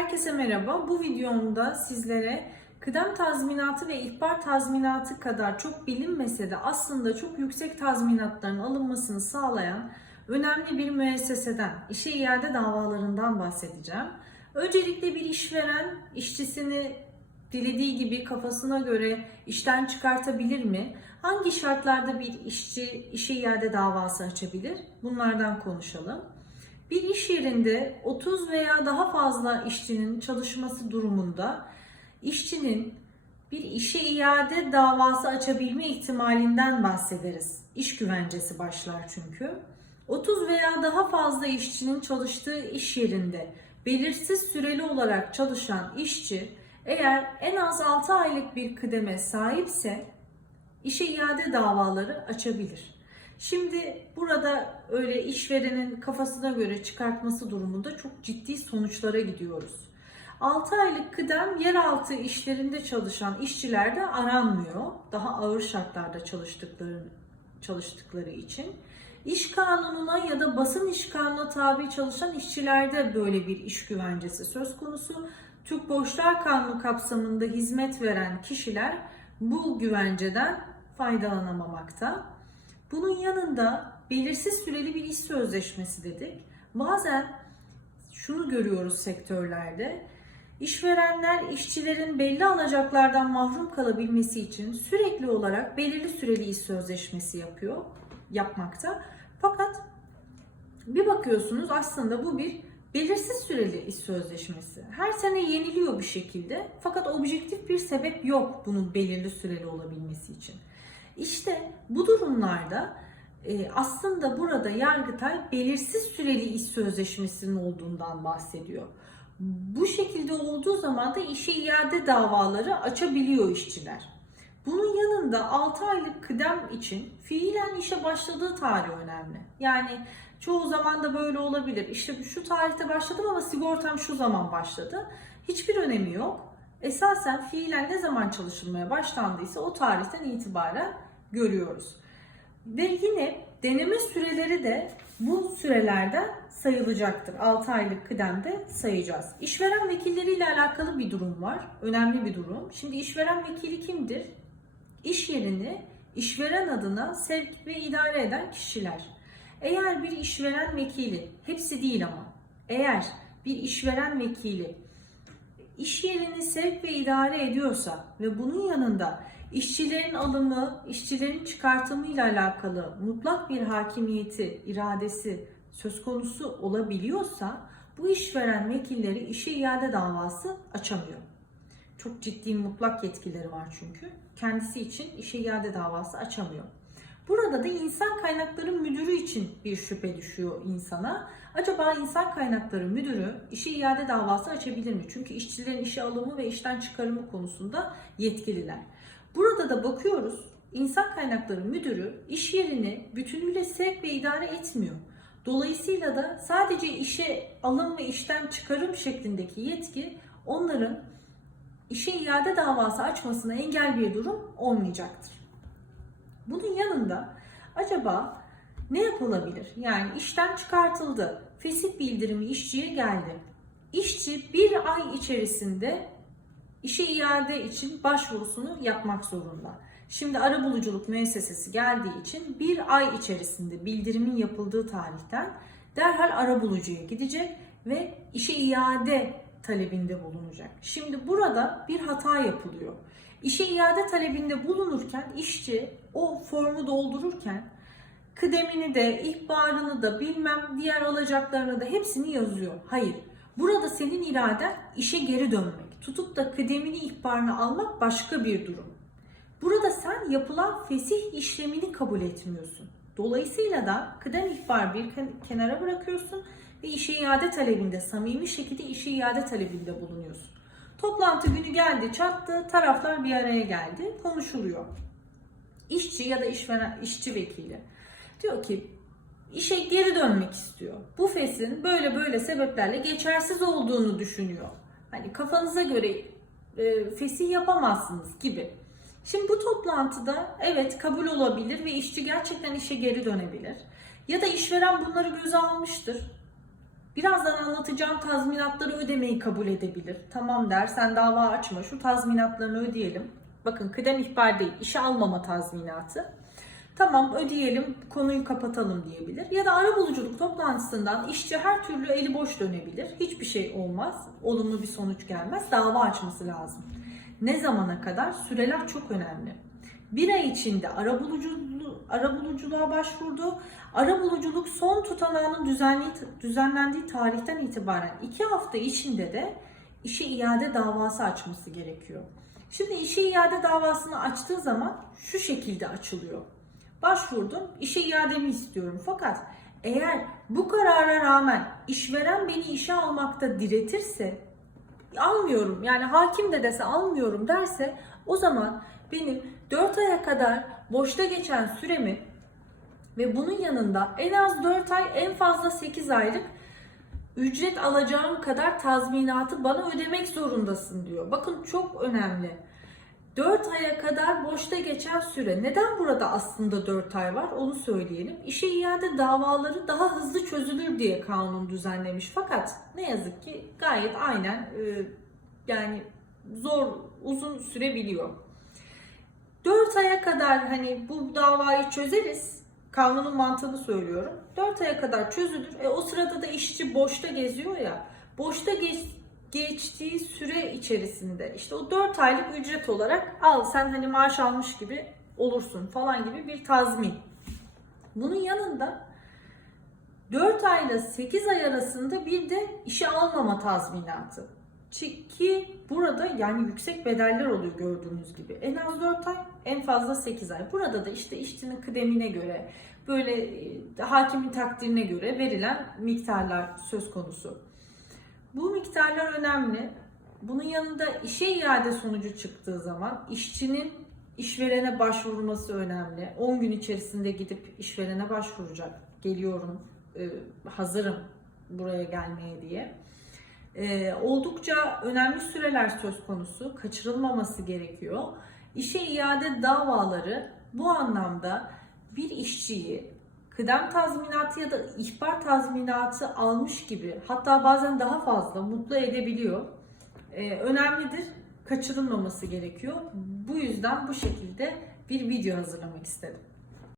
Herkese merhaba. Bu videomda sizlere kıdem tazminatı ve ihbar tazminatı kadar çok bilinmese de aslında çok yüksek tazminatların alınmasını sağlayan önemli bir müesseseden, işe iade davalarından bahsedeceğim. Öncelikle bir işveren işçisini dilediği gibi kafasına göre işten çıkartabilir mi? Hangi şartlarda bir işçi işe iade davası açabilir? Bunlardan konuşalım. Bir iş yerinde 30 veya daha fazla işçinin çalışması durumunda işçinin bir işe iade davası açabilme ihtimalinden bahsederiz. İş güvencesi başlar çünkü. 30 veya daha fazla işçinin çalıştığı iş yerinde belirsiz süreli olarak çalışan işçi eğer en az 6 aylık bir kıdeme sahipse işe iade davaları açabilir. Şimdi burada öyle işverenin kafasına göre çıkartması durumunda çok ciddi sonuçlara gidiyoruz. 6 aylık kıdem yeraltı işlerinde çalışan işçilerde aranmıyor. Daha ağır şartlarda çalıştıkları çalıştıkları için. İş kanununa ya da basın iş kanununa tabi çalışan işçilerde böyle bir iş güvencesi söz konusu. Türk Borçlar Kanunu kapsamında hizmet veren kişiler bu güvenceden faydalanamamakta. Bunun yanında belirsiz süreli bir iş sözleşmesi dedik. Bazen şunu görüyoruz sektörlerde. İşverenler işçilerin belli alacaklardan mahrum kalabilmesi için sürekli olarak belirli süreli iş sözleşmesi yapıyor, yapmakta. Fakat bir bakıyorsunuz aslında bu bir belirsiz süreli iş sözleşmesi. Her sene yeniliyor bir şekilde fakat objektif bir sebep yok bunun belirli süreli olabilmesi için. İşte bu durumlarda e, aslında burada Yargıtay belirsiz süreli iş sözleşmesinin olduğundan bahsediyor. Bu şekilde olduğu zaman da işe iade davaları açabiliyor işçiler. Bunun yanında 6 aylık kıdem için fiilen işe başladığı tarih önemli. Yani çoğu zaman da böyle olabilir. İşte şu tarihte başladım ama sigortam şu zaman başladı. Hiçbir önemi yok. Esasen fiilen ne zaman çalışılmaya başlandıysa o tarihten itibaren görüyoruz. Ve yine deneme süreleri de bu sürelerden sayılacaktır. 6 aylık kıdemde sayacağız. İşveren vekilleriyle alakalı bir durum var. Önemli bir durum. Şimdi işveren vekili kimdir? İş yerini işveren adına sevk ve idare eden kişiler. Eğer bir işveren vekili, hepsi değil ama, eğer bir işveren vekili iş yerini sevk ve idare ediyorsa ve bunun yanında işçilerin alımı, işçilerin çıkartımı ile alakalı mutlak bir hakimiyeti, iradesi söz konusu olabiliyorsa bu işveren vekilleri işe iade davası açamıyor. Çok ciddi mutlak yetkileri var çünkü. Kendisi için işe iade davası açamıyor. Burada da insan kaynakları müdürü için bir şüphe düşüyor insana. Acaba insan kaynakları müdürü işe iade davası açabilir mi? Çünkü işçilerin işe alımı ve işten çıkarımı konusunda yetkililer. Burada da bakıyoruz insan kaynakları müdürü iş yerini bütünüyle sevk ve idare etmiyor. Dolayısıyla da sadece işe alım ve işten çıkarım şeklindeki yetki onların işe iade davası açmasına engel bir durum olmayacaktır. Bunun yanında acaba ne yapılabilir? Yani işten çıkartıldı, fesih bildirimi işçiye geldi. İşçi bir ay içerisinde işe iade için başvurusunu yapmak zorunda. Şimdi arabuluculuk müessesesi geldiği için bir ay içerisinde bildirimin yapıldığı tarihten derhal arabulucuya gidecek ve işe iade talebinde bulunacak. Şimdi burada bir hata yapılıyor. İşe iade talebinde bulunurken işçi o formu doldururken kıdemini de, ihbarını da, bilmem diğer alacaklarını da hepsini yazıyor. Hayır. Burada senin iraden işe geri dönmek. Tutup da kıdemini, ihbarını almak başka bir durum. Burada sen yapılan fesih işlemini kabul etmiyorsun. Dolayısıyla da kıdem ihbar bir kenara bırakıyorsun ve işe iade talebinde, samimi şekilde işe iade talebinde bulunuyorsun. Toplantı günü geldi, çattı, taraflar bir araya geldi, konuşuluyor. İşçi ya da işveren, işçi vekili diyor ki işe geri dönmek istiyor. Bu fesin böyle böyle sebeplerle geçersiz olduğunu düşünüyor. Hani kafanıza göre e, fesih yapamazsınız gibi. Şimdi bu toplantıda evet kabul olabilir ve işçi gerçekten işe geri dönebilir. Ya da işveren bunları göze almıştır. Birazdan anlatacağım tazminatları ödemeyi kabul edebilir. Tamam der sen dava açma şu tazminatlarını ödeyelim. Bakın kıdem ihbar değil işe almama tazminatı. Tamam ödeyelim konuyu kapatalım diyebilir. Ya da arabuluculuk toplantısından işçi her türlü eli boş dönebilir. Hiçbir şey olmaz. Olumlu bir sonuç gelmez. Dava açması lazım. Ne zamana kadar? Süreler çok önemli. Bir ay içinde arabuluculuğu, arabuluculuğa başvurdu. Arabuluculuk son tutanağının düzenli, düzenlendiği tarihten itibaren iki hafta içinde de işe iade davası açması gerekiyor. Şimdi işe iade davasını açtığı zaman şu şekilde açılıyor. Başvurdum, işe iademi istiyorum. Fakat eğer bu karara rağmen işveren beni işe almakta diretirse almıyorum yani hakim de dese almıyorum derse o zaman benim 4 aya kadar boşta geçen süremi ve bunun yanında en az 4 ay en fazla 8 aylık ücret alacağım kadar tazminatı bana ödemek zorundasın diyor. Bakın çok önemli. 4 aya kadar boşta geçen süre. Neden burada aslında 4 ay var onu söyleyelim. İşe iade davaları daha hızlı çözülür diye kanun düzenlemiş. Fakat ne yazık ki gayet aynen e, yani zor uzun sürebiliyor. 4 aya kadar hani bu davayı çözeriz. Kanunun mantığını söylüyorum. 4 aya kadar çözülür. E, o sırada da işçi boşta geziyor ya. Boşta geç, geçtiği süre içerisinde işte o 4 aylık ücret olarak al sen hani maaş almış gibi olursun falan gibi bir tazmin. Bunun yanında 4 ayla 8 ay arasında bir de işe almama tazminatı. Ki burada yani yüksek bedeller oluyor gördüğünüz gibi. En az 4 ay, en fazla 8 ay. Burada da işte işçinin kıdemine göre, böyle e, hakimin takdirine göre verilen miktarlar söz konusu. Bu miktarlar önemli. Bunun yanında işe iade sonucu çıktığı zaman işçinin işverene başvurması önemli. 10 gün içerisinde gidip işverene başvuracak. Geliyorum, e, hazırım buraya gelmeye diye. E, oldukça önemli süreler söz konusu. Kaçırılmaması gerekiyor. İşe iade davaları bu anlamda bir işçiyi kıdem tazminatı ya da ihbar tazminatı almış gibi hatta bazen daha fazla mutlu edebiliyor. Ee, önemlidir. Kaçırılmaması gerekiyor. Bu yüzden bu şekilde bir video hazırlamak istedim.